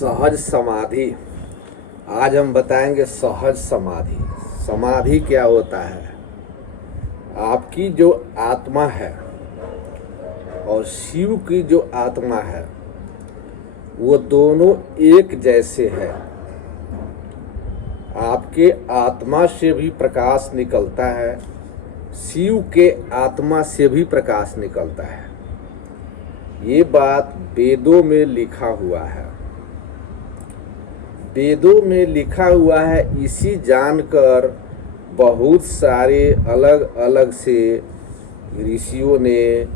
सहज समाधि। आज हम बताएंगे सहज समाधि। समाधि क्या होता है? आपकी जो आत्मा है और शिव की जो आत्मा है वो दोनों एक जैसे है। आपके आत्मा से भी प्रकाश निकलता है, शिव के आत्मा से भी प्रकाश निकलता है। ये बात वेदों में लिखा हुआ है। वेदों में लिखा हुआ है, इसी जानकर बहुत सारे अलग अलग से ऋषियों ने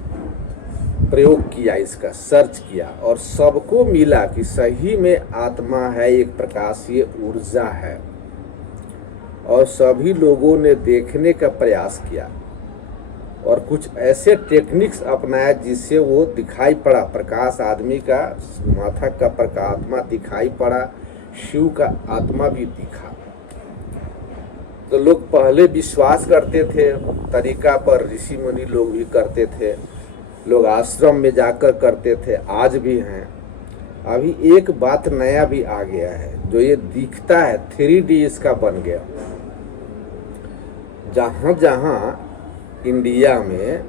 प्रयोग किया, इसका सर्च किया और सबको मिला कि सही में आत्मा है, एक प्रकाशीय ऊर्जा है। और सभी लोगों ने देखने का प्रयास किया और कुछ ऐसे टेक्निक्स अपनाया जिससे वो दिखाई पड़ा, प्रकाश आदमी का माथा का प्रकाश आत्मा दिखाई पड़ा, शिव का आत्मा भी दिखा। तो लोग पहले विश्वास करते थे तरीका पर, ऋषि मुनि लोग भी करते थे, लोग आश्रम में जाकर करते थे, आज भी हैं। अभी एक बात नया भी आ गया है, जो ये दिखता है 3D इसका बन गया। जहाँ जहाँ इंडिया में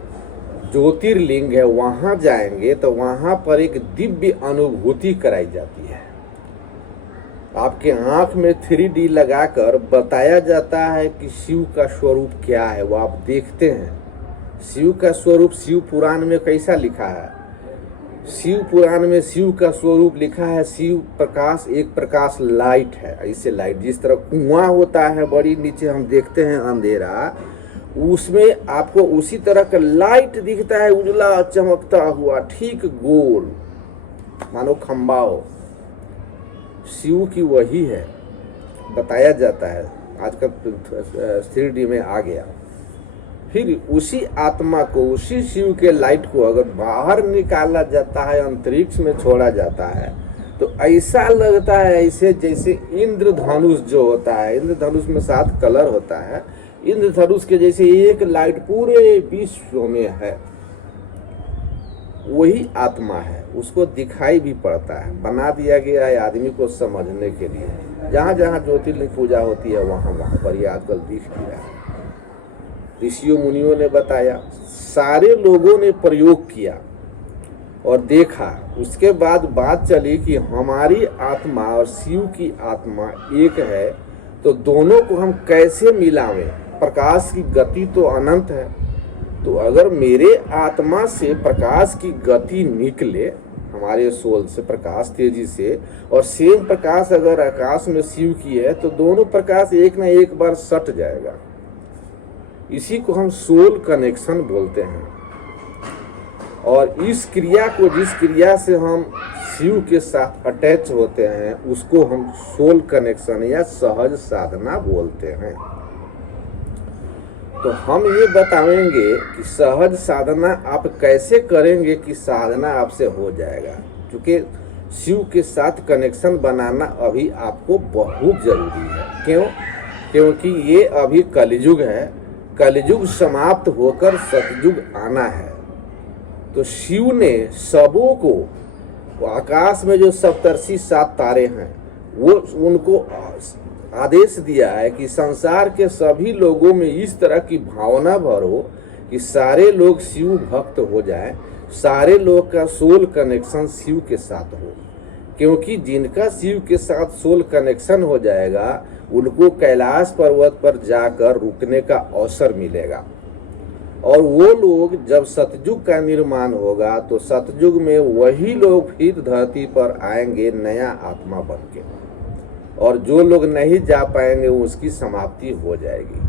ज्योतिर्लिंग है वहाँ जाएंगे तो वहाँ पर एक दिव्य अनुभूति कराई जाती है। आपके आँख में 3D लगाकर बताया जाता है कि शिव का स्वरूप क्या है, वो आप देखते हैं। शिव का स्वरूप शिव पुराण में कैसा लिखा है? शिव पुराण में शिव का स्वरूप लिखा है, शिव प्रकाश, एक प्रकाश लाइट है। ऐसे लाइट जिस तरह कुआं होता है बड़ी नीचे हम देखते हैं अंधेरा, उसमें आपको उसी तरह का लाइट दिखता है, उजला चमकता हुआ, ठीक गोल, मानो खंबा हो। शिव की वही है, बताया जाता है। आजकल 3D में आ गया। फिर उसी आत्मा को, उसी शिव के लाइट को अगर बाहर निकाला जाता है, अंतरिक्ष में छोड़ा जाता है, तो ऐसा लगता है ऐसे जैसे इंद्रधनुष जो होता है, इंद्रधनुष में 7 कलर होता है, इंद्रधनुष के जैसे एक लाइट पूरे विश्व में है। वही आत्मा है, उसको दिखाई भी पड़ता है, बना दिया गया है आदमी को समझने के लिए। जहाँ जहाँ ज्योतिर्लिंग पूजा होती है वहाँ वहाँ पर ये आजकल दिख गया है। ऋषियों मुनियों ने बताया, सारे लोगों ने प्रयोग किया और देखा। उसके बाद बात चली कि हमारी आत्मा और शिव की आत्मा एक है, तो दोनों को हम कैसे मिलावें? प्रकाश की गति तो अनंत है, तो अगर मेरे आत्मा से प्रकाश की गति निकले, हमारे सोल से प्रकाश तेजी से, और सेम प्रकाश अगर आकाश में शिव की है, तो दोनों प्रकाश एक ना एक बार सट जाएगा। इसी को हम सोल कनेक्शन बोलते हैं। और इस क्रिया को, जिस क्रिया से हम शिव के साथ अटैच होते हैं, उसको हम सोल कनेक्शन या सहज साधना बोलते हैं। तो हम ये बताएंगे कि सहज साधना आप कैसे करेंगे कि साधना आपसे हो जाएगा। क्योंकि शिव के साथ कनेक्शन बनाना अभी आपको बहुत जरूरी है। क्यों? क्योंकि ये अभी कलयुग है, कलयुग समाप्त होकर सतयुग आना है। तो शिव ने सबों को, आकाश में जो सप्तर्षि 7 तारे हैं, वो उनको आदेश दिया है कि संसार के सभी लोगों में इस तरह की भावना भरो कि सारे लोग शिव भक्त हो जाएं, सारे लोग का सोल कनेक्शन शिव के साथ हो। क्योंकि जिनका शिव के साथ सोल कनेक्शन हो जाएगा, उनको कैलाश पर्वत पर जाकर रुकने का अवसर मिलेगा। और वो लोग जब सतयुग का निर्माण होगा, तो सतयुग में वही लोग फिर धरती पर आएंगे नया आत्मा बन के, और जो लोग नहीं जा पाएंगे उसकी समाप्ति हो जाएगी।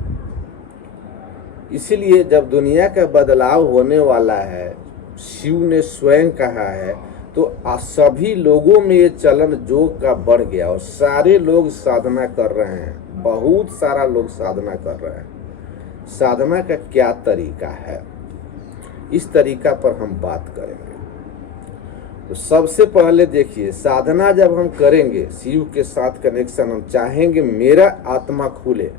इसलिए जब दुनिया का बदलाव होने वाला है, शिव ने स्वयं कहा है, तो सभी लोगों में ये चलन योग का बढ़ गया और सारे लोग साधना कर रहे हैं। बहुत सारा लोग साधना कर रहे हैं। साधना का क्या तरीका है, इस तरीका पर हम बात करेंगे। तो सबसे पहले देखिए, साधना जब हम करेंगे, शिव के साथ कनेक्शन, हम चाहेंगे मेरा आत्मा खुले,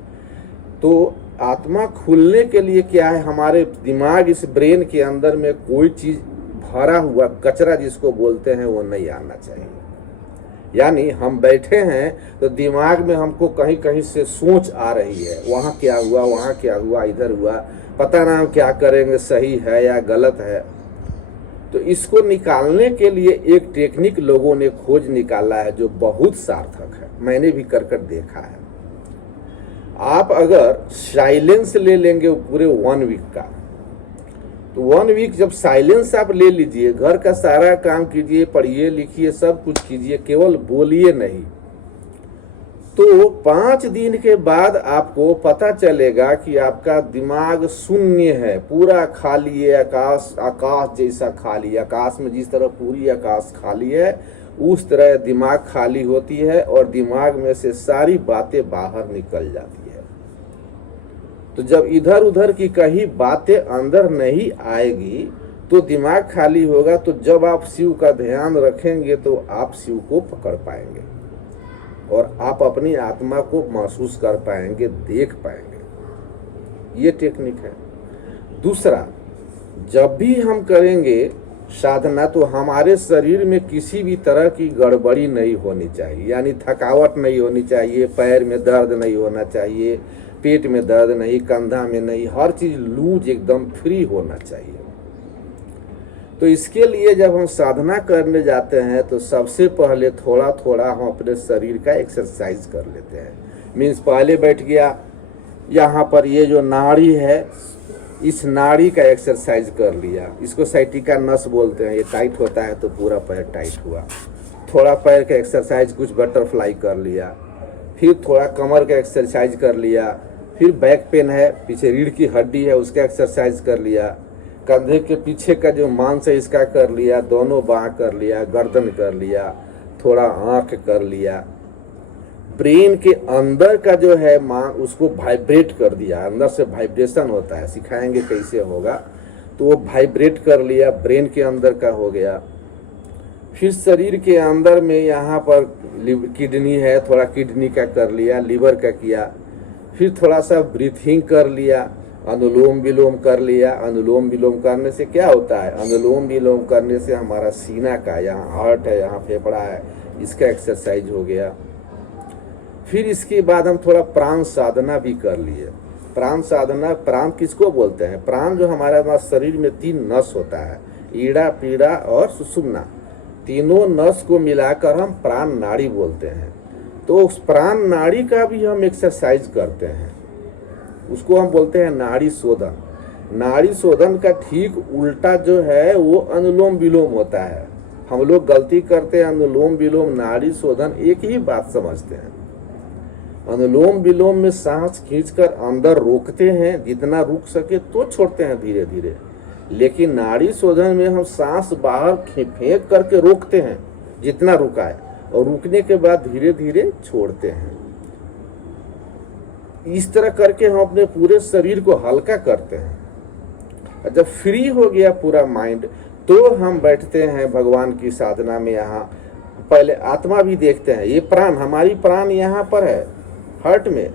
तो आत्मा खुलने के लिए क्या है, हमारे दिमाग, इस ब्रेन के अंदर में कोई चीज भरा हुआ कचरा जिसको बोलते हैं वो नहीं आना चाहिए। यानी हम बैठे हैं तो दिमाग में हमको कहीं कहीं से सोच आ रही है, वहाँ क्या हुआ, वहाँ क्या हुआ, इधर हुआ, पता ना हम क्या करेंगे, सही है या गलत है। तो इसको निकालने के लिए एक टेक्निक लोगों ने खोज निकाला है जो बहुत सार्थक है, मैंने भी कर कर देखा है। आप अगर साइलेंस ले लेंगे पूरे 1 वीक का, तो 1 वीक जब साइलेंस आप ले लीजिए, घर का सारा काम कीजिए, पढ़िए लिखिए, सब कुछ कीजिए, केवल बोलिए नहीं, तो 5 दिन के बाद आपको पता चलेगा कि आपका दिमाग शून्य है, पूरा खाली है, आकाश जैसा खाली। आकाश में जिस तरह पूरी आकाश खाली है, उस तरह दिमाग खाली होती है और दिमाग में से सारी बातें बाहर निकल जाती है। तो जब इधर उधर की कहीं बातें अंदर नहीं आएगी तो दिमाग खाली होगा। तो जब आप शिव का ध्यान रखेंगे तो आप शिव को पकड़ पाएंगे और आप अपनी आत्मा को महसूस कर पाएंगे, देख पाएंगे। ये टेक्निक है। दूसरा, जब भी हम करेंगे साधना तो हमारे शरीर में किसी भी तरह की गड़बड़ी नहीं होनी चाहिए, यानी थकावट नहीं होनी चाहिए, पैर में दर्द नहीं होना चाहिए, पेट में दर्द नहीं, कंधा में नहीं, हर चीज लूज एकदम फ्री होना चाहिए। तो इसके लिए जब हम साधना करने जाते हैं तो सबसे पहले थोड़ा थोड़ा हम अपने शरीर का एक्सरसाइज कर लेते हैं। मीन्स पहले बैठ गया, यहाँ पर ये जो नाड़ी है इस नाड़ी का एक्सरसाइज कर लिया, इसको साइटिका नस बोलते हैं, ये टाइट होता है तो पूरा पैर टाइट हुआ। थोड़ा पैर का एक्सरसाइज, कुछ बटरफ्लाई कर लिया, फिर थोड़ा कमर का एक्सरसाइज कर लिया, फिर बैक पेन है, पीछे रीढ़ की हड्डी है उसका एक्सरसाइज कर लिया, कंधे के पीछे का जो मांस है इसका कर लिया, दोनों बाह कर लिया, गर्दन कर लिया, थोड़ा आँख कर लिया, ब्रेन के अंदर का जो है उसको वाइब्रेट कर दिया, अंदर से वाइब्रेशन होता है, सिखाएंगे कैसे होगा, तो वो वाइब्रेट कर लिया, ब्रेन के अंदर का हो गया। फिर शरीर के अंदर में यहाँ पर किडनी है, थोड़ा किडनी का कर लिया, लीवर का किया, फिर थोड़ा सा ब्रीथिंग कर लिया, अनुलोम विलोम कर लिया। अनुलोम विलोम करने से क्या होता है, अनुलोम विलोम करने से हमारा सीना का, यहाँ हार्ट है, यहाँ फेफड़ा है, इसका एक्सरसाइज हो गया। फिर इसके बाद हम थोड़ा प्राण साधना भी कर लिए। प्राण साधना, प्राण किसको बोलते हैं, प्राण जो हमारा शरीर में 3 नस होता है, ईड़ा, पीड़ा और सुषुम्ना, तीनों नस को मिलाकर हम प्राण नाड़ी बोलते हैं। तो उस प्राण नाड़ी का भी हम एक्सरसाइज करते हैं, उसको हम बोलते हैं नाड़ी शोधन। नाड़ी शोधन का ठीक उल्टा जो है वो अनुलोम विलोम होता है। हम लोग गलती करते हैं, अनुलोम विलोम नाड़ी शोधन एक ही बात समझते हैं। अनुलोम विलोम में सांस खींचकर अंदर रोकते हैं, जितना रुक सके तो छोड़ते हैं धीरे धीरे, लेकिन नाड़ी शोधन में हम सांस बाहर फेंक करके रोकते हैं जितना रुका है, और रुकने के बाद धीरे धीरे छोड़ते हैं। इस तरह करके हम अपने पूरे शरीर को हल्का करते हैं। जब फ्री हो गया पूरा माइंड तो हम बैठते हैं भगवान की साधना में। यहाँ पहले आत्मा भी देखते हैं, ये प्राण, हमारी प्राण यहाँ पर है हार्ट में,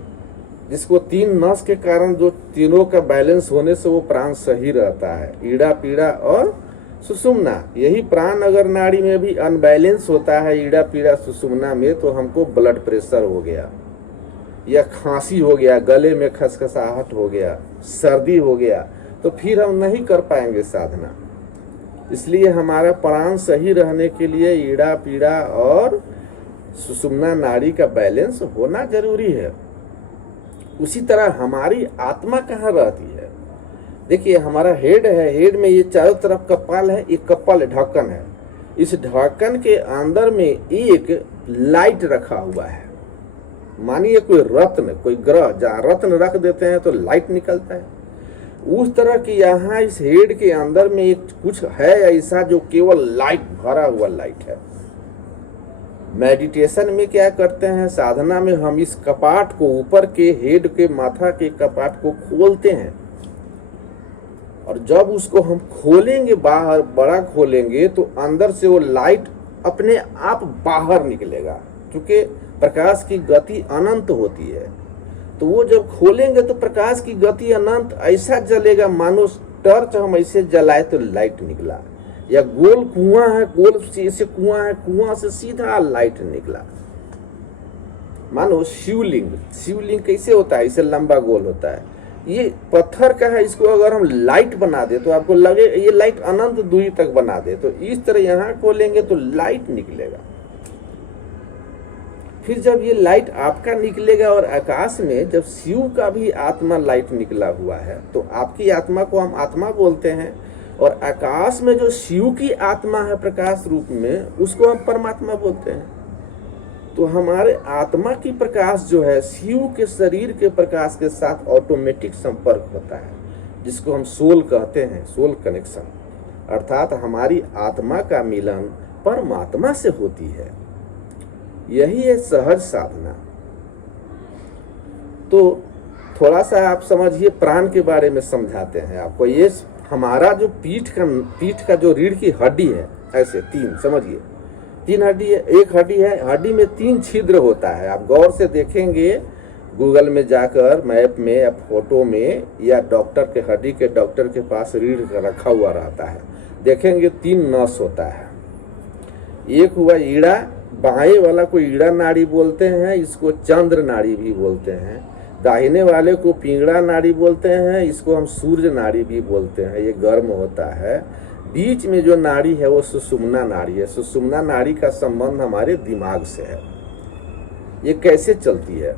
जिसको 3 नस के कारण जो तीनों का बैलेंस होने से वो प्राण सही रहता है, ईड़ा, पीड़ा और सुषुम्ना। यही प्राण अगर नाड़ी में भी अनबैलेंस होता है, ईड़ा, पीड़ा, सुषुम्ना में, तो हमको ब्लड प्रेशर हो गया या खांसी हो गया, गले में खसखसाहट हो गया, सर्दी हो गया, तो फिर हम नहीं कर पाएंगे साधना। इसलिए हमारा प्राण सही रहने के लिए ईड़ा, पीड़ा और सुषुम्ना नाड़ी का बैलेंस होना जरूरी है। उसी तरह हमारी आत्मा कहाँ रहती है, देखिए हमारा हेड है, हेड में ये चारों तरफ कपाल है, एक कपाल ढक्कन है, इस ढक्कन के अंदर में एक लाइट रखा हुआ है। मानिए कोई रत्न, कोई ग्रह, जहाँ रत्न रख देते हैं तो लाइट निकलता है, उस तरह की यहाँ इस हेड के अंदर में एक कुछ है ऐसा जो केवल लाइट, भरा हुआ लाइट है। मेडिटेशन में क्या करते हैं, साधना में हम इस कपाट को, ऊपर के हेड के माथा के कपाट को खोलते हैं, और जब उसको हम खोलेंगे, बाहर बड़ा खोलेंगे, तो अंदर से वो लाइट अपने आप बाहर निकलेगा, क्योंकि प्रकाश की गति अनंत होती है। तो वो जब खोलेंगे तो प्रकाश की गति अनंत ऐसा जलेगा, मानो टर्च हम ऐसे जलाए तो लाइट निकला। या गोल कुआं है, गोल से कुआं है, कुआं से सीधा लाइट निकला। मानो शिवलिंग कैसे होता है, इसे लंबा गोल होता है, ये पत्थर का है, इसको अगर हम लाइट बना दे तो आपको लगे ये लाइट अनंत दूरी तक बना दे, तो इस तरह यहाँ खोलेंगे तो लाइट निकलेगा। फिर जब ये लाइट आपका निकलेगा और आकाश में जब शिव का भी आत्मा लाइट निकला हुआ है, तो आपकी आत्मा को हम आत्मा बोलते हैं, और आकाश में जो शिव की आत्मा है प्रकाश रूप में, उसको हम परमात्मा बोलते हैं। तो हमारे आत्मा की प्रकाश जो है शिव के शरीर के प्रकाश के साथ ऑटोमेटिक संपर्क होता है, जिसको हम सोल कहते हैं, सोल कनेक्शन। अर्थात हमारी आत्मा का मिलन परमात्मा से होती है। यही है सहज साधना। तो थोड़ा सा आप समझिए, प्राण के बारे में समझाते हैं आपको। ये हमारा जो पीठ का जो रीढ़ की हड्डी है, ऐसे तीन समझिए, तीन हड्डी है, एक हड्डी है, हड्डी में 3 छिद्र होता है। आप गौर से देखेंगे गूगल में जाकर, मैप में या फोटो में, या डॉक्टर के हड्डी के डॉक्टर के पास रीढ़ रखा हुआ रहता है, देखेंगे 3 नस होता है। एक हुआ ईड़ा, बाएं वाला को ईड़ा नाड़ी बोलते हैं, इसको चंद्र नाड़ी भी बोलते हैं। दाहिने वाले को पिंगड़ा नाड़ी बोलते हैं, इसको हम सूर्य नाड़ी भी बोलते हैं, ये गर्म होता है। बीच में जो नाड़ी है वो सुषुम्ना नाड़ी है। सुषुम्ना नाड़ी का संबंध हमारे दिमाग से है। ये कैसे चलती है,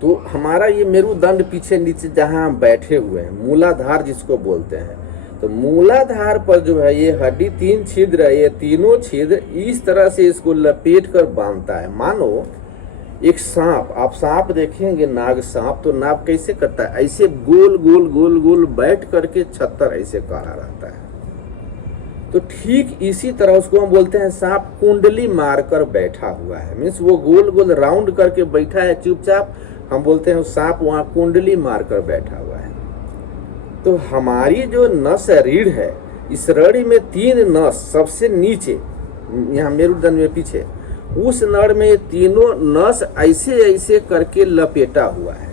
तो हमारा ये मेरुदंड पीछे नीचे जहां हम बैठे हुए हैं, मूलाधार जिसको बोलते हैं, तो मूलाधार पर जो है ये हड्डी 3 छिद्र है, ये तीनों छिद्र इस तरह से इसको लपेट कर बांधता है। मानो एक सांप, आप सांप देखेंगे, नाग सांप, तो नाग कैसे करता है, ऐसे गोल गोल गोल गोल बैठ करके 76 ऐसे काढ़ा रहता है। तो ठीक इसी तरह उसको हम बोलते हैं सांप कुंडली मारकर बैठा हुआ है, मीन्स वो गोल गोल राउंड करके बैठा है चुपचाप, हम बोलते हैं सांप वहां कुंडली मारकर बैठा हुआ है। तो हमारी जो नस रीढ़ है, इस रीढ़ में 3 नस, सबसे नीचे यहाँ मेरुदंड में पीछे, उस नड़ में तीनों नस ऐसे ऐसे करके लपेटा हुआ है,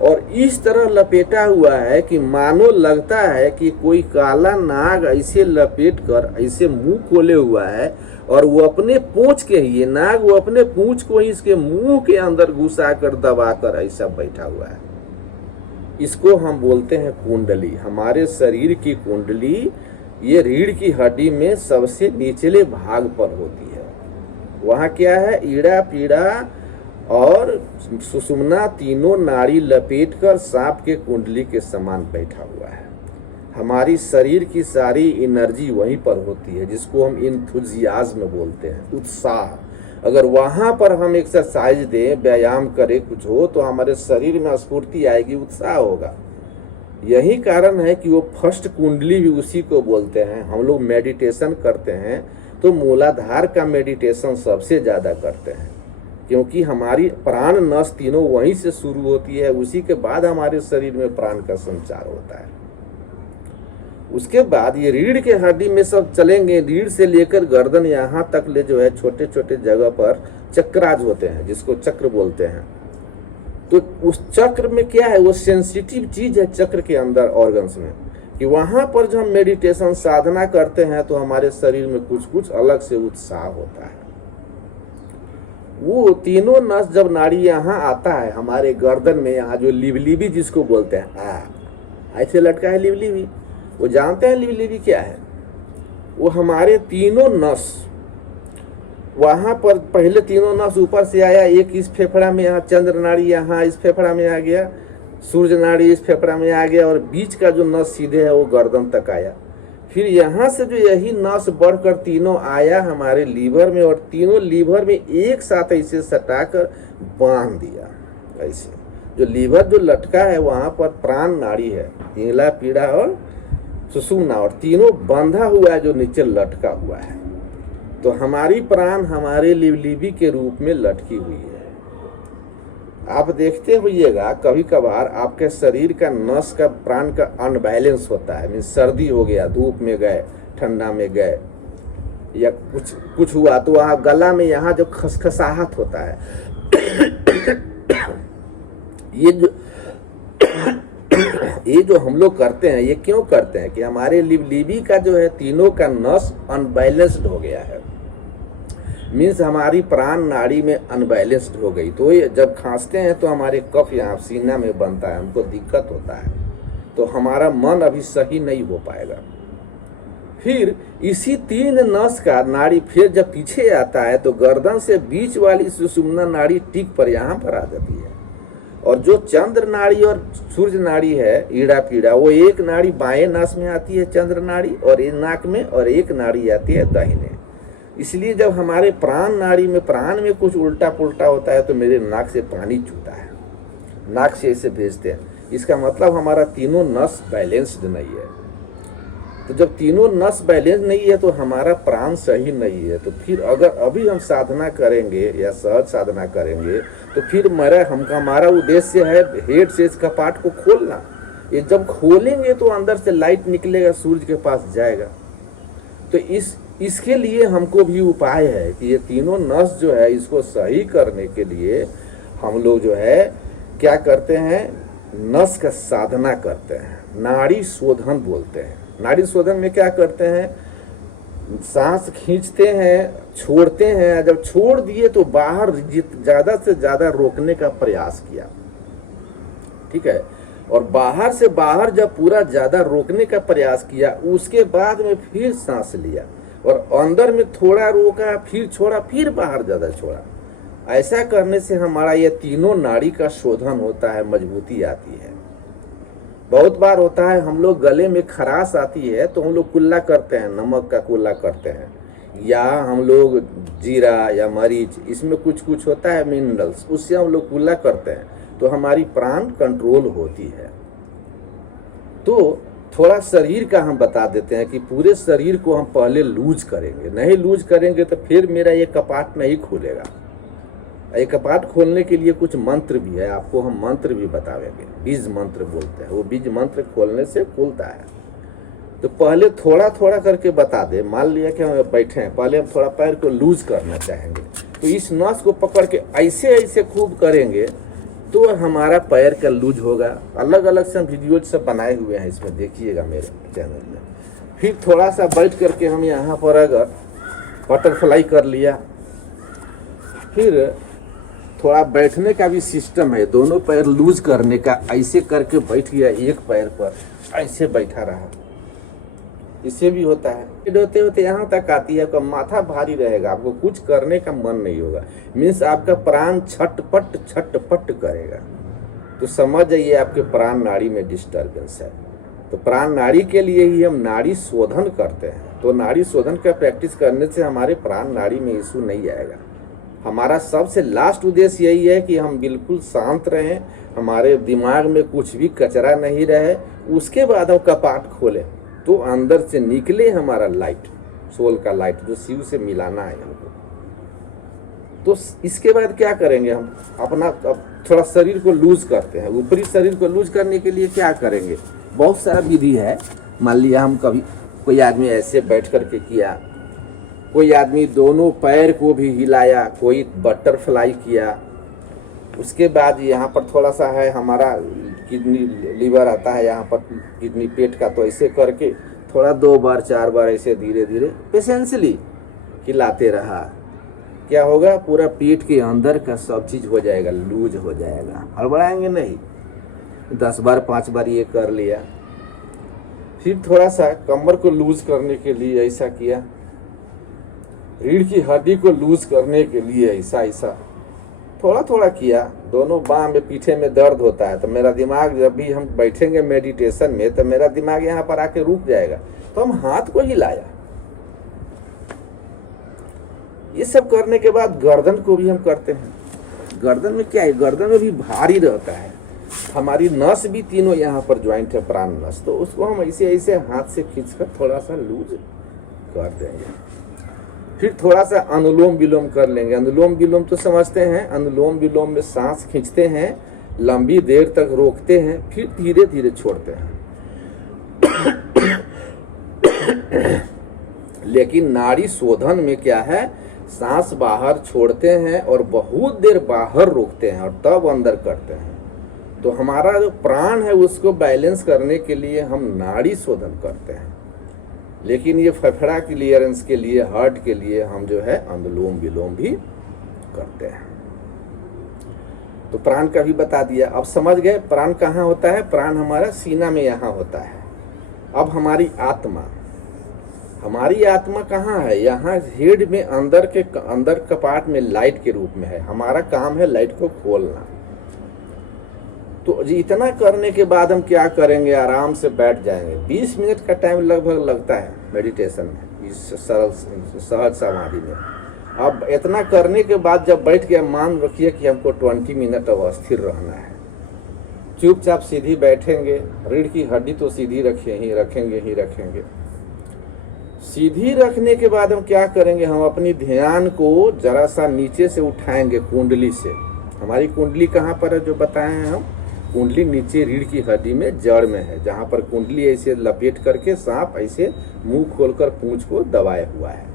और इस तरह लपेटा हुआ है कि मानो लगता है कि कोई काला नाग ऐसे लपेट कर ऐसे मुंह खोले हुआ है, और वो अपने पूंछ के ही, ये नाग वो अपने पूंछ को ही इसके मुंह के अंदर घुसा कर दबा कर ऐसा बैठा हुआ है। इसको हम बोलते हैं कुंडली। हमारे शरीर की कुंडली ये रीढ़ की हड्डी में सबसे निचले भाग पर होती है। वहाँ क्या है, ईड़ा पीड़ा और सुषुम्ना तीनों नाड़ी लपेटकर सांप के कुंडली के समान बैठा हुआ है। हमारी शरीर की सारी एनर्जी वहीं पर होती है, जिसको हम इंथुजियाज्म बोलते हैं, उत्साह। अगर वहां पर हम एक्सरसाइज दें, व्यायाम करें, कुछ हो, तो हमारे शरीर में स्फूर्ति आएगी, उत्साह होगा। यही कारण है कि वो फर्स्ट कुंडली भी उसी को बोलते हैं। हम लोग मेडिटेशन करते हैं तो मूलाधार का मेडिटेशन सबसे ज्यादा करते हैं, क्योंकि हमारी प्राण नस तीनों वहीं से शुरू होती है, उसी के बाद हमारे शरीर में प्राण का संचार होता है। उसके बाद ये रीढ़ के हड्डी में सब चलेंगे, रीढ़ से लेकर गर्दन यहाँ तक ले जो है छोटे छोटे जगह पर चक्राज होते हैं, जिसको चक्र बोलते हैं। तो उस चक्र में क्या है, वो सेंसिटिव चीज है चक्र के अंदर ऑर्गन्स में, कि वहां पर जब हम मेडिटेशन साधना करते हैं तो हमारे शरीर में कुछ कुछ अलग से उत्साह होता है। वो तीनों नस जब नाड़ी यहाँ आता है हमारे गर्दन में, यहाँ जो लिवलिबी जिसको बोलते हैं, ऐसे लटका है लिवलिबी, वो जानते हैं लिवलिबी क्या है, वो हमारे तीनों नस वहां पर, पहले तीनों नस ऊपर से आया, एक इस फेफड़ा में, यहाँ चंद्र नाड़ी यहाँ इस फेफड़ा में आ गया, सूर्य नाड़ी इस फेफड़ा में आ गया, और बीच का जो नस सीधे है वो गर्दन तक आया। फिर यहाँ से जो यही नस बढ़कर तीनों आया हमारे लीवर में, और तीनों लीवर में एक साथ ऐसे सटाकर बांध दिया। ऐसे जो लीवर जो लटका है वहां पर प्राण नाड़ी है, ईला पीड़ा और सुषुम्ना, और तीनों बंधा हुआ है जो नीचे लटका हुआ है। तो हमारी प्राण हमारे लिवलिबी के रूप में लटकी हुई है। आप देखते होइएगा कभी कभार आपके शरीर का नस का प्राण का अनबैलेंस होता है, मीन्स सर्दी हो गया, धूप में गए, ठंडा में गए, या कुछ हुआ तो वहाँ गला में यहाँ जो खसखसाहट होता है ये जो ये जो हम लोग करते हैं, ये क्यों करते हैं कि हमारे लिबी का जो है तीनों का नस अनबैलेंस्ड हो गया है। मीन्स हमारी प्राण नाड़ी में अनबैलेंस्ड हो गई, तो ये जब खांसते हैं तो हमारे कफ यहाँ सीना में बनता है, हमको दिक्कत होता है, तो हमारा मन अभी सही नहीं हो पाएगा। फिर इसी तीन नस का नाड़ी फिर जब पीछे आता है तो गर्दन से बीच वाली सुषुम्ना नाड़ी टिक पर यहाँ पर आ जाती है, और जो चंद्र नाड़ी और सूर्य नाड़ी है ईड़ा पीड़ा, वो एक नाड़ी बाएं नस में आती है चंद्र नाड़ी और एक नाक में, और एक नाड़ी आती है दाहिने। इसलिए जब हमारे प्राण नाड़ी में प्राण में कुछ उल्टा पुल्टा होता है तो मेरे नाक से पानी चूता है, नाक से इसे भेजते हैं। इसका मतलब हमारा तीनों नस बैलेंस्ड नहीं है। तो जब तीनों नस बैलेंस नहीं है तो हमारा प्राण सही नहीं है। तो फिर अगर अभी हम साधना करेंगे या सहज साधना करेंगे तो फिर हमारा उद्देश्य है हेड से इस कपाट को खोलना। ये जब खोलेंगे तो अंदर से लाइट निकलेगा, सूर्य के पास जाएगा। तो इसके लिए हमको भी उपाय है कि ये तीनों नस जो है इसको सही करने के लिए हम लोग जो है क्या करते हैं, नस का साधना करते हैं, नाड़ी शोधन बोलते हैं। नाड़ी शोधन में क्या करते हैं, सांस खींचते हैं, छोड़ते हैं, जब छोड़ दिए तो बाहर ज्यादा से ज्यादा रोकने का प्रयास किया, ठीक है, और बाहर से बाहर जब पूरा ज्यादा रोकने का प्रयास किया उसके बाद में फिर सांस लिया और अंदर में थोड़ा रोका, फिर छोड़ा, फिर बाहर ज्यादा छोड़ा। ऐसा करने से हमारा ये तीनों नाड़ी का शोधन होता है, मजबूती आती है। बहुत बार होता है हम लोग गले में खराश आती है तो हम लोग कुल्ला करते हैं, नमक का कुल्ला करते हैं, या हम लोग जीरा या मरीच, इसमें कुछ कुछ होता है मिनरल्स, उससे हम लोग कुल्ला करते हैं तो हमारी प्राण कंट्रोल होती है। तो थोड़ा शरीर का हम बता देते हैं कि पूरे शरीर को हम पहले लूज करेंगे, नहीं लूज करेंगे तो फिर मेरा ये कपाट नहीं खुलेगा। ये कपाट खोलने के लिए कुछ मंत्र भी है, आपको हम मंत्र भी बतावेंगे, बीज मंत्र बोलते हैं, वो बीज मंत्र खोलने से खुलता है। तो पहले थोड़ा थोड़ा करके बता दे। मान लिया कि हम बैठे हैं, पहले हम थोड़ा पैर को लूज करना चाहेंगे तो इस नस को पकड़ के ऐसे ऐसे खूब करेंगे तो हमारा पैर का लूज होगा। अलग अलग से वीडियो सब बनाए हुए हैं, इसमें देखिएगा मेरे चैनल में। फिर थोड़ा सा बैठ करके हम यहाँ पर अगर बटरफ्लाई कर लिया, फिर थोड़ा बैठने का भी सिस्टम है, दोनों पैर लूज करने का, ऐसे करके बैठ गया एक पैर पर, ऐसे बैठा रहा, इससे भी होता है। होते होते यहाँ तक आती है, आपका माथा भारी रहेगा, आपको कुछ करने का मन नहीं होगा, मीन्स आपका प्राण छटपट छटपट करेगा। तो समझ जाइए आपके प्राण नाड़ी में डिस्टर्बेंस है। तो प्राण नाड़ी के लिए ही हम नाड़ी शोधन करते हैं। तो नाड़ी शोधन का प्रैक्टिस करने से हमारे प्राण नाड़ी में इशू नहीं आएगा। हमारा सबसे लास्ट उद्देश्य यही है कि हम बिल्कुल शांत रहें, हमारे दिमाग में कुछ भी कचरा नहीं रहे, उसके बाद हम कपाट खोलें तो अंदर से निकले हमारा लाइट, सोल का लाइट जो शिव से मिलाना है हमको। तो इसके बाद क्या करेंगे, हम अपना अब थोड़ा शरीर को लूज करते हैं। ऊपरी शरीर को लूज करने के लिए क्या करेंगे, बहुत सारा विधि है। मान लिया हम कभी कोई आदमी ऐसे बैठ करके किया, कोई आदमी दोनों पैर को भी हिलाया, कोई बटरफ्लाई किया, उसके बाद यहाँ पर थोड़ा सा है हमारा किडनी लीवर आता है यहाँ पर, किडनी पेट का, तो ऐसे करके थोड़ा 2 बार 4 बार ऐसे धीरे धीरे पेशेंसली हिलाते रहा। क्या होगा, पूरा पेट के अंदर का सब चीज हो जाएगा, लूज हो जाएगा, हड़बड़ाएंगे नहीं। 10 बार 5 बार ये कर लिया। फिर थोड़ा सा कमर को लूज करने के लिए ऐसा किया, रीढ़ की हड्डी को लूज करने के लिए ऐसा ऐसा थोड़ा थोड़ा किया। दोनों बाह में पीछे में दर्द होता है तो मेरा दिमाग, जब भी हम बैठेंगे मेडिटेशन में तो मेरा दिमाग यहाँ पर आके रुक जाएगा, तो हम हाथ को हिलाया। ये सब करने के बाद गर्दन को भी हम करते हैं। गर्दन में क्या है, गर्दन में भी भारी रहता है, हमारी नस भी तीनों यहाँ पर ज्वाइंट है, प्राण नस, तो उसको हम ऐसे ऐसे हाथ से खींचकर थोड़ा सा लूज कर देंगे। फिर थोड़ा सा अनुलोम विलोम कर लेंगे। अनुलोम विलोम तो समझते हैं, अनुलोम विलोम में सांस खींचते हैं, लंबी देर तक रोकते हैं, फिर धीरे धीरे छोड़ते हैं। लेकिन नाड़ी शोधन में क्या है, सांस बाहर छोड़ते हैं और बहुत देर बाहर रोकते हैं और तब अंदर करते हैं। तो हमारा जो प्राण है उसको बैलेंस करने के लिए हम नाड़ी शोधन करते हैं, लेकिन ये फेफड़ा क्लियरेंस के लिए, हार्ट के लिए हम जो है अनुलोम विलोम भी करते हैं। तो प्राण का भी बता दिया। अब समझ गए प्राण कहाँ होता है? प्राण हमारा सीना में यहाँ होता है। अब हमारी आत्मा कहाँ है? यहाँ हेड में अंदर कपाट में लाइट के रूप में है। हमारा काम है लाइट को खोलना। तो जी इतना करने के बाद हम क्या करेंगे? आराम से बैठ जाएंगे। 20 मिनट का टाइम लगभग लगता है मेडिटेशन में, इस सरल सहज समाधि में। अब इतना करने के बाद जब बैठ गया, मान रखिए कि हमको 20 मिनट अब स्थिर रहना है। चुपचाप सीधी बैठेंगे, रीढ़ की हड्डी तो सीधी रखेंगे। सीधी रखने के बाद हम क्या करेंगे? हम अपनी ध्यान को जरा सा नीचे से उठाएंगे कुंडली से। हमारी कुंडली कहाँ पर है जो बताए हैं हम? कुंडली नीचे रीढ़ की हड्डी में जड़ में है, जहाँ पर कुंडली ऐसे लपेट करके सांप ऐसे मुंह खोलकर पूंछ को दबाए हुआ है।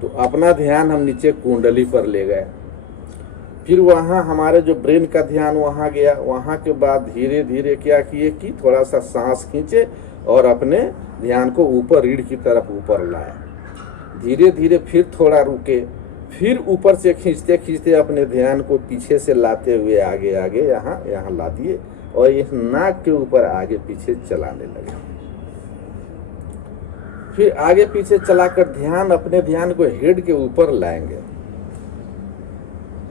तो अपना ध्यान हम नीचे कुंडली पर ले गए। फिर वहाँ हमारे जो ब्रेन का ध्यान वहाँ गया। वहाँ के बाद धीरे धीरे क्या किए कि थोड़ा सा सांस खींचे और अपने ध्यान को ऊपर रीढ़ की तरफ ऊपर लाए। धीरे धीरे फिर थोड़ा रुके, फिर ऊपर से खींचते खींचते अपने ध्यान को पीछे से लाते हुए आगे यहाँ ला दिए और इस नाक के ऊपर आगे पीछे चलाने लगे। फिर आगे पीछे चलाकर अपने ध्यान को हेड के ऊपर लाएंगे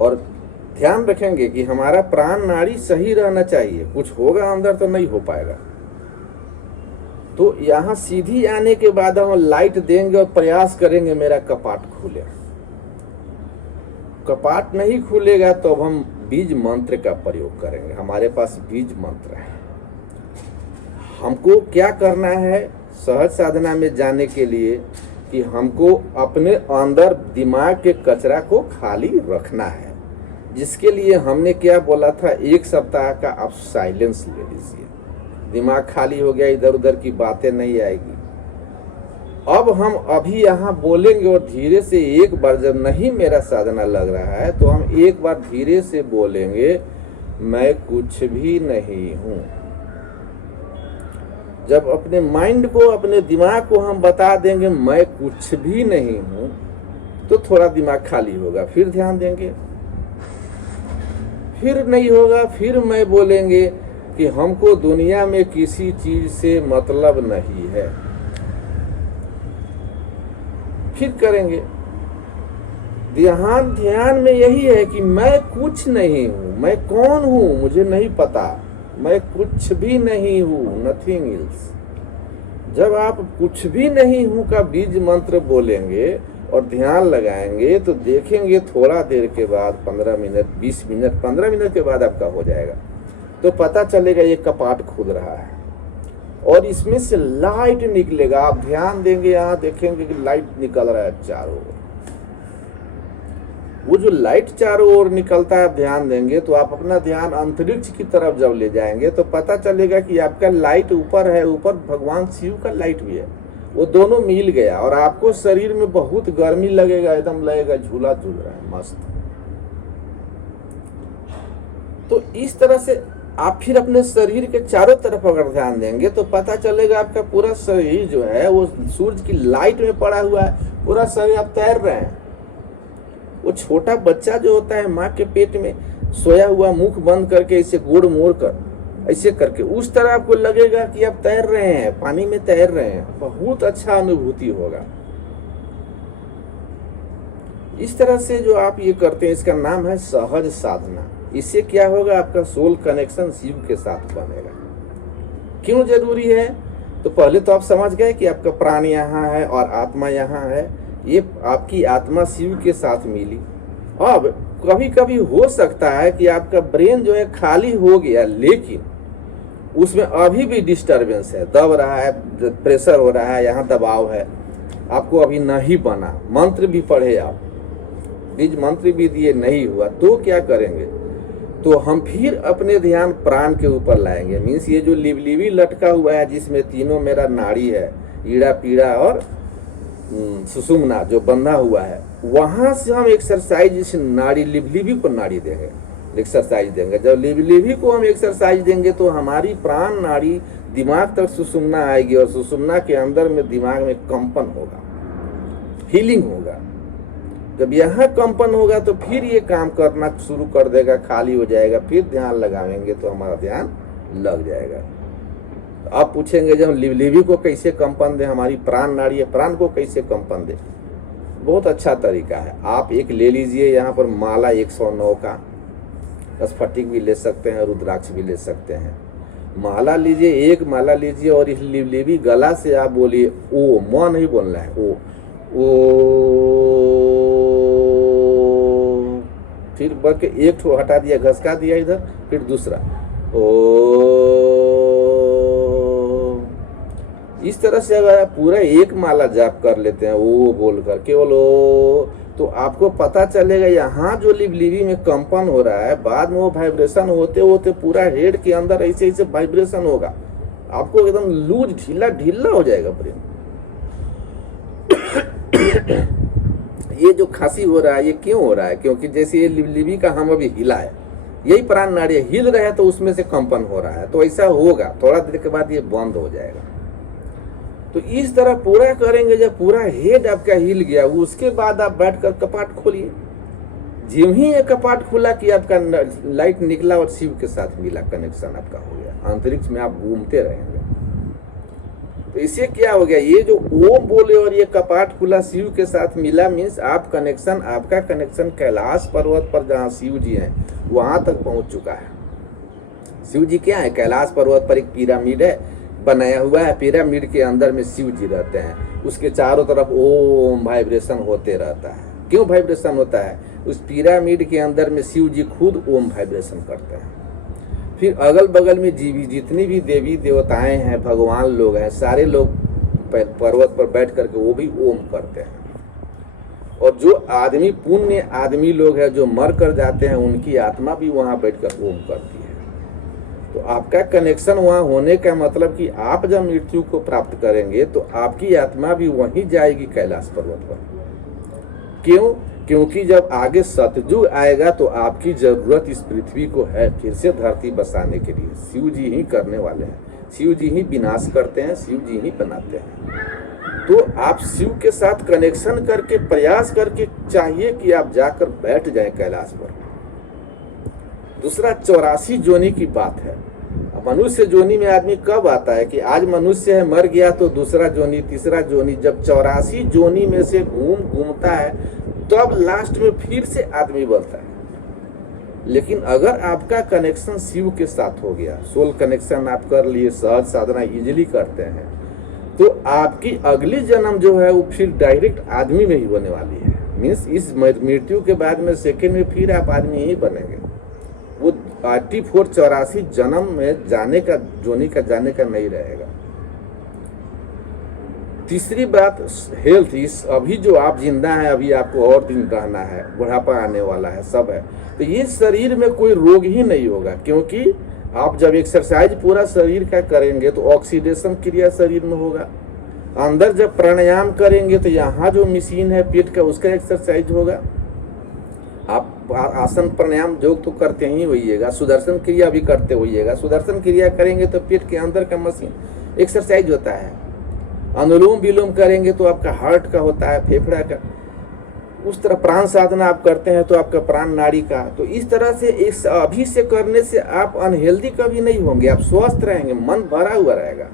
और ध्यान रखेंगे कि हमारा प्राण नाड़ी सही रहना चाहिए। कुछ होगा अंदर तो नहीं हो पाएगा। तो यहाँ सीधी आने के बाद हम लाइट देंगे और प्रयास करेंगे मेरा कपाट खुले। कपाट नहीं खुलेगा तो अब हम बीज मंत्र का प्रयोग करेंगे। हमारे पास बीज मंत्र है। हमको क्या करना है सहज साधना में जाने के लिए कि हमको अपने अंदर दिमाग के कचरा को खाली रखना है, जिसके लिए हमने क्या बोला था? 1 सप्ताह का आप साइलेंस ले लीजिए। दिमाग खाली हो गया, इधर उधर की बातें नहीं आएगी। अब हम अभी यहाँ बोलेंगे और धीरे से एक बार, जब नहीं मेरा साधना लग रहा है तो हम एक बार धीरे से बोलेंगे, मैं कुछ भी नहीं हूँ। जब अपने माइंड को, अपने दिमाग को हम बता देंगे मैं कुछ भी नहीं हूँ, तो थोड़ा दिमाग खाली होगा। फिर ध्यान देंगे, फिर नहीं होगा, फिर मैं बोलेंगे कि हमको दुनिया में किसी चीज से मतलब नहीं है। फिर करेंगे। ध्यान में यही है कि मैं कुछ नहीं हूं। मैं कौन हूं मुझे नहीं पता। मैं कुछ भी नहीं हूं, नथिंग एल्स। जब आप कुछ भी नहीं हूं का बीज मंत्र बोलेंगे और ध्यान लगाएंगे तो देखेंगे थोड़ा देर के बाद 15 मिनट 20 मिनट 15 मिनट के बाद आपका हो जाएगा। तो पता चलेगा ये कपाट खुल रहा है और इसमें से लाइट निकलेगा। आप ध्यान देंगे, यहाँ देखेंगे कि लाइट निकल रहा है चारों ओर। वो जो लाइट चारों ओर निकलता है, आप ध्यान देंगे तो आप अपना ध्यान अंतरिक्ष की तरफ जब ले जाएंगे तो पता चलेगा कि आपका लाइट ऊपर है, ऊपर भगवान शिव का लाइट भी है। वो दोनों मिल गया और आपको शरीर में बहुत गर्मी लगेगा, एकदम लगेगा झूला झूल रहा है, मस्त। तो इस तरह से आप फिर अपने शरीर के चारों तरफ अगर ध्यान देंगे तो पता चलेगा आपका पूरा शरीर जो है वो सूरज की लाइट में पड़ा हुआ है। पूरा शरीर आप तैर रहे हैं। वो छोटा बच्चा जो होता है माँ के पेट में सोया हुआ, मुख बंद करके ऐसे गोड़ मोड़ कर ऐसे करके, उस तरह आपको लगेगा कि आप तैर रहे हैं, पानी में तैर रहे हैं। बहुत अच्छा अनुभूति होगा। इस तरह से जो आप ये करते हैं, इसका नाम है सहज साधना। इससे क्या होगा? आपका सोल कनेक्शन शिव के साथ बनेगा। क्यों जरूरी है? तो पहले तो आप समझ गए कि आपका प्राण यहाँ है और आत्मा यहाँ है। ये आपकी आत्मा शिव के साथ मिली। अब कभी कभी हो सकता है कि आपका ब्रेन जो है खाली हो गया, लेकिन उसमें अभी भी डिस्टरबेंस है, दब रहा है, प्रेशर हो रहा है, यहाँ दबाव है, आपको अभी नहीं बना। मंत्र भी पढ़े आप, बीज मंत्र भी दिए, नहीं हुआ, तो क्या करेंगे? तो हम फिर अपने ध्यान प्राण के ऊपर लाएंगे। मीन्स ये जो लिवलिवी लटका हुआ है, जिसमें तीनों मेरा नाड़ी है, ईड़ा पीड़ा और सुषुम्ना जो बंधा हुआ है, वहां से हम एक्सरसाइज इस नाड़ी लिवलिवी को नाड़ी देंगे। एक्सरसाइज देंगे। जब लिबलिबी को हम एक्सरसाइज देंगे तो हमारी प्राण नाड़ी दिमाग तक सुषुम्ना आएगी और सुषुम्ना के अंदर में दिमाग में कंपन होगा, हीलिंग होगा। जब यहाँ कंपन होगा तो फिर ये काम करना शुरू कर देगा, खाली हो जाएगा, फिर ध्यान लगाएंगे तो हमारा ध्यान लग जाएगा। आप पूछेंगे जब लिबलिबी को कैसे कंपन दे, हमारी प्राण नाड़ी है, प्राण को कैसे कंपन दे? बहुत अच्छा तरीका है। आप एक ले लीजिए, यहाँ पर माला 109 का, स्फटिक भी ले सकते हैं, रुद्राक्ष भी ले सकते हैं। माला लीजिए, एक माला लीजिए और इस लिबलिबी गला से आप बोलिए ओ, म नहीं बोलना है, ओ फिर बढ़ के एक ठो हटा दिया, घसका दिया इधर, फिर दूसरा ओ। इस तरह से अगर आप पूरा एक माला जाप कर लेते हैं ओ बोलकर, केवल ओ, तो आपको पता चलेगा यहाँ जो लिबलिबी में कंपन हो रहा है, बाद में वो वाइब्रेशन होते होते पूरा हेड के अंदर ऐसे ऐसे वाइब्रेशन होगा, आपको एकदम लूज ढीला ढीला हो जाएगा ब्रेन। ये जो खांसी हो रहा है ये क्यों हो रहा है? क्योंकि जैसे ये लिबलिबी का हम अभी हिला है, यही प्राण नाड़ी हिल रहे हैं तो उसमें से कंपन हो रहा है, तो ऐसा होगा, थोड़ा देर के बाद ये बंद हो जाएगा। तो इस तरह पूरा करेंगे, जब पूरा हेड आपका हिल गया उसके बाद आप बैठकर कपाट खोलिए। ज्यों ही ये कपाट खुला कि आपका लाइट निकला और शिव के साथ मिला, कनेक्शन आपका हो गया, अंतरिक्ष में आप घूमते रहेंगे। तो इससे क्या हो गया, ये जो ओम बोले और ये कपाट खुला शिव के साथ मिला, मीन्स आप कनेक्शन, आपका कनेक्शन कैलाश पर्वत पर जहाँ शिव जी हैं वहां तक पहुंच चुका है। शिव जी क्या है, कैलाश पर्वत पर एक पिरामिड है बनाया हुआ है, पिरामिड के अंदर में शिव जी रहते हैं, उसके चारों तरफ ओम वाइब्रेशन होते रहता है। क्यों वाइब्रेशन होता है? उस पिरामिड के अंदर में शिव जी खुद ओम वाइब्रेशन करते हैं। फिर अगल बगल में जीवी जितनी भी देवी देवताएं हैं, भगवान लोग हैं, सारे लोग पर्वत पर बैठ करके वो भी ओम करते हैं। और जो आदमी पुण्य आदमी लोग हैं जो मर कर जाते हैं, उनकी आत्मा भी वहां बैठकर ओम करती है। तो आपका कनेक्शन वहां होने का मतलब कि आप जब मृत्यु को प्राप्त करेंगे तो आपकी आत्मा भी वहीं जाएगी कैलाश पर्वत पर। क्यों? क्योंकि जब आगे सतयुग आएगा तो आपकी जरूरत इस पृथ्वी को है फिर से धरती बसाने के लिए। शिव जी ही करने वाले हैं, शिव जी ही विनाश करते हैं, शिव जी ही बनाते हैं। तो आप शिव के साथ कनेक्शन करके प्रयास करके चाहिए कि आप जाकर बैठ जाएं कैलाश पर। दूसरा 84 जोनी की बात है। मनुष्य जोनी में आदमी कब आता है कि आज मनुष्य है, मर गया तो दूसरा जोनी, तीसरा जोनी, जब 84 जोनी में से घूमता है तब लास्ट में फिर से आदमी बनता है। लेकिन अगर आपका कनेक्शन शिव के साथ हो गया, सोल कनेक्शन आप कर लिए, सहज साधना इजीली करते हैं, तो आपकी अगली जन्म जो है वो फिर डायरेक्ट आदमी में ही होने वाली है। मीन्स इस मृत्यु के बाद में सेकंड में फिर आप आदमी ही बनेंगे। वो 84 जन्म में जाने का, जोनी का जाने का नहीं रहेगा। तीसरी बात हेल्थ। इस अभी जो आप जिंदा हैं, अभी आपको और दिन रहना है, बुढ़ापा आने वाला है, सब है, तो ये शरीर में कोई रोग ही नहीं होगा। क्योंकि आप जब एक्सरसाइज पूरा शरीर का करेंगे तो ऑक्सीडेशन क्रिया शरीर में होगा। अंदर जब प्राणायाम करेंगे तो यहाँ जो मशीन है पेट का, उसका एक्सरसाइज होगा। आप आसन प्राणायाम योग तो करते ही होइएगा, सुदर्शन क्रिया भी करते होइएगा। सुदर्शन क्रिया करेंगे तो पेट के अंदर का मशीन एक्सरसाइज होता है। अनुलोम विलोम करेंगे तो आपका हार्ट का होता है, फेफड़ा का। उस तरह प्राण साधना आप करते हैं तो आपका प्राण नाड़ी का। तो इस तरह से इस अभी से करने से आप अनहेल्दी कभी नहीं होंगे, आप स्वस्थ रहेंगे, मन भरा हुआ रहेगा।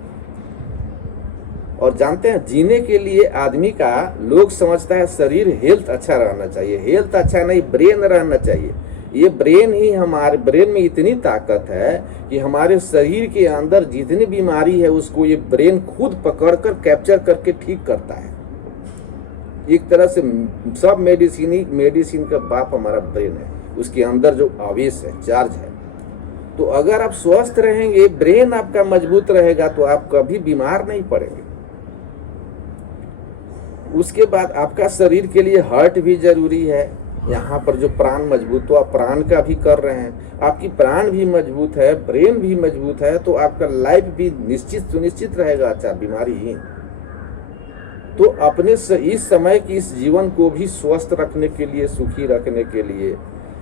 और जानते हैं, जीने के लिए आदमी का, लोग समझता है शरीर हेल्थ अच्छा रहना चाहिए, हेल्थ अच्छा नहीं, ब्रेन रहना चाहिए। ये ब्रेन ही, हमारे ब्रेन में इतनी ताकत है कि हमारे शरीर के अंदर जितनी बीमारी है उसको ये ब्रेन खुद पकड़कर कैप्चर करके ठीक करता है। एक तरह से सब मेडिसिन का बाप हमारा ब्रेन है, उसके अंदर जो आवेश है, चार्ज है। तो अगर आप स्वस्थ रहेंगे, ब्रेन आपका मजबूत रहेगा, तो आप कभी बीमार नहीं पड़ेंगे। उसके बाद आपका शरीर के लिए हार्ट भी जरूरी है। यहाँ पर जो प्राण मजबूत, तो आप प्राण का भी कर रहे हैं, आपकी प्राण भी मजबूत है, ब्रेन भी मजबूत है, तो आपका लाइफ भी निश्चित सुनिश्चित रहेगा, अच्छा, बीमारी ही। तो अपने इस समय की इस जीवन को भी स्वस्थ रखने के लिए, सुखी रखने के लिए,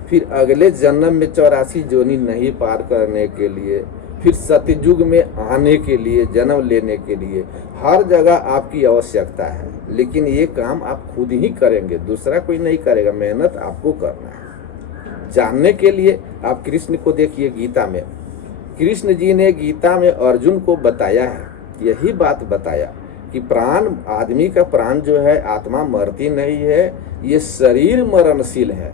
फिर अगले जन्म में 84 जोनी नहीं पार करने के लिए, फिर सतयुग में आने के लिए, जन्म लेने के लिए हर जगह आपकी आवश्यकता है। लेकिन ये काम आप खुद ही करेंगे, दूसरा कोई नहीं करेगा, मेहनत आपको करना है। जानने के लिए आप कृष्ण को देखिए गीता में, कृष्ण जी ने गीता में अर्जुन को बताया है, यही बात बताया कि प्राण, आदमी का प्राण जो है, आत्मा मरती नहीं है, ये शरीर मरणशील है,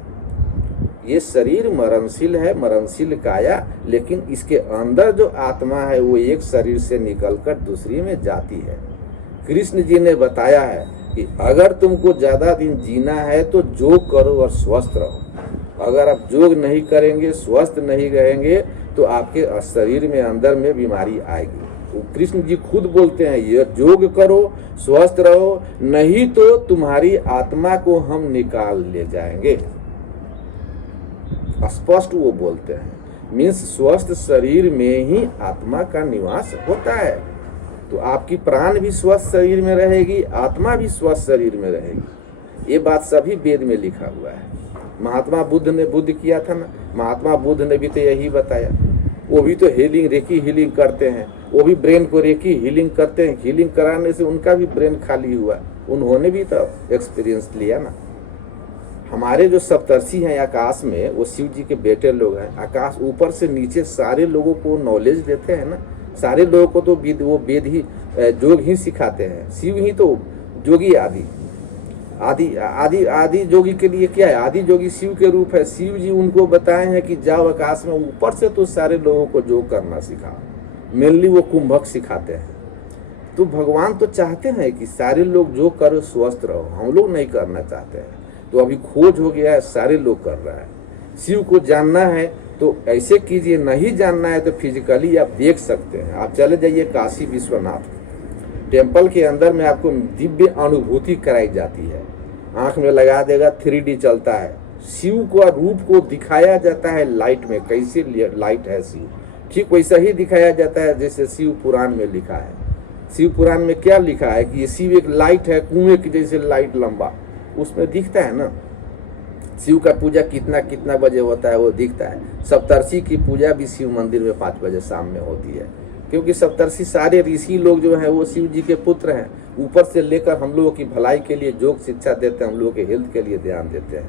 ये शरीर मरणशील है, मरणशील काया, लेकिन इसके अंदर जो आत्मा है वो एक शरीर से निकलकर दूसरी में जाती है। कृष्ण जी ने बताया है कि अगर तुमको ज्यादा दिन जीना है तो योग करो और स्वस्थ रहो। अगर आप योग नहीं करेंगे, स्वस्थ नहीं रहेंगे तो आपके शरीर में अंदर में बीमारी आएगी। तो कृष्ण जी खुद बोलते हैं ये योग करो, स्वस्थ रहो, नहीं तो तुम्हारी आत्मा को हम निकाल ले जाएंगे। स्पष्ट वो बोलते हैं, मीन्स स्वस्थ शरीर में ही आत्मा का निवास होता है। तो आपकी प्राण भी स्वस्थ शरीर में रहेगी, आत्मा भी स्वस्थ शरीर में रहेगी। ये बात सभी वेद में लिखा हुआ है। महात्मा बुद्ध ने बुद्ध किया था ना, महात्मा बुद्ध ने भी तो यही बताया। वो भी तो हीलिंग, रेकी हीलिंग करते हैं, वो भी ब्रेन को रेकी हीलिंग करते हैं। हीलिंग कराने से उनका भी ब्रेन खाली हुआ, उन्होंने भी तो एक्सपीरियंस लिया ना। हमारे जो सप्तर्षि हैं आकाश में, वो शिव जी के बेटे लोग हैं। आकाश ऊपर से नीचे सारे लोगों को नॉलेज देते हैं ना, सारे लोगों को तो वो वेद ही, योग ही सिखाते हैं। शिव ही तो जोगी आदि जोगी के लिए क्या है, आदि जोगी शिव के रूप है। शिव जी उनको बताए हैं कि जाओ आकाश में, ऊपर से तो सारे लोगों को योग करना सिखाओ। मेनली वो कुंभक सिखाते हैं। तो भगवान तो चाहते हैं कि सारे लोग योग करो, स्वस्थ रहो, हम लोग नहीं करना चाहते हैं। तो अभी खोज हो गया है, सारे लोग कर रहा है। शिव को जानना है तो ऐसे कीजिए, नहीं जानना है तो फिजिकली आप देख सकते हैं। आप चले जाइए काशी विश्वनाथ टेम्पल के अंदर में, आपको दिव्य अनुभूति कराई जाती है। आंख में लगा देगा, 3D चलता है। शिव को रूप को दिखाया जाता है लाइट में, कैसे लाइट है शिव, ठीक वैसा ही दिखाया जाता है जैसे शिव पुराण में लिखा है। शिव पुराण में क्या लिखा है कि ये शिव एक लाइट है, कुएं की जैसे लाइट लंबा, उसमें दिखता है ना। शिव का पूजा कितना कितना बजे होता है वो दिखता है। सप्तर्षि की पूजा भी शिव मंदिर में 5 बजे शाम में होती है, क्योंकि सप्तर्षि सारे ऋषि लोग जो हैं वो शिव जी के पुत्र हैं। ऊपर से लेकर हम लोगों की भलाई के लिए योग शिक्षा देते हैं, हम लोगों के हेल्थ के लिए ध्यान देते हैं।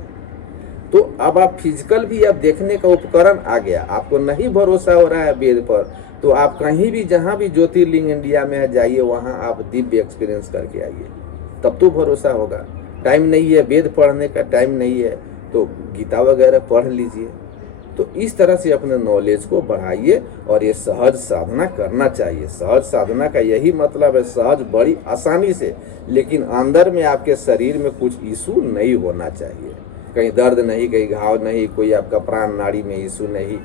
तो अब आप फिजिकल भी अब देखने का उपकरण आ गया। आपको नहीं भरोसा हो रहा है वेद पर, तो आप कहीं भी जहाँ भी ज्योतिर्लिंग इंडिया में है जाइए, वहाँ आप दिव्य एक्सपीरियंस करके आइए, तब तो भरोसा होगा। टाइम नहीं है, वेद पढ़ने का टाइम नहीं है, तो गीता वगैरह पढ़ लीजिए। तो इस तरह से अपने नॉलेज को बढ़ाइए और ये सहज साधना करना चाहिए। सहज साधना का यही मतलब है, सहज बड़ी आसानी से, लेकिन अंदर में आपके शरीर में कुछ इशू नहीं होना चाहिए। कहीं दर्द नहीं, कहीं घाव नहीं, कोई आपका प्राण नाड़ी में इशू नहीं,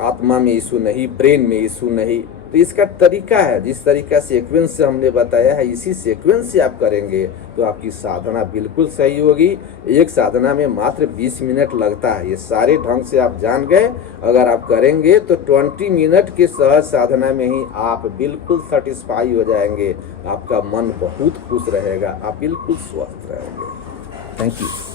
आत्मा में इशू नहीं, ब्रेन में इशू नहीं। तो इसका तरीका है, जिस तरीका सीक्वेंस से हमने बताया है, इसी सीक्वेंस से आप करेंगे तो आपकी साधना बिल्कुल सही होगी। एक साधना में मात्र 20 मिनट लगता है। ये सारे ढंग से आप जान गए। अगर आप करेंगे तो 20 मिनट के सहज साधना में ही आप बिल्कुल सेटिस्फाई हो जाएंगे। आपका मन बहुत खुश रहेगा, आप बिल्कुल स्वस्थ रहेंगे। Thank you.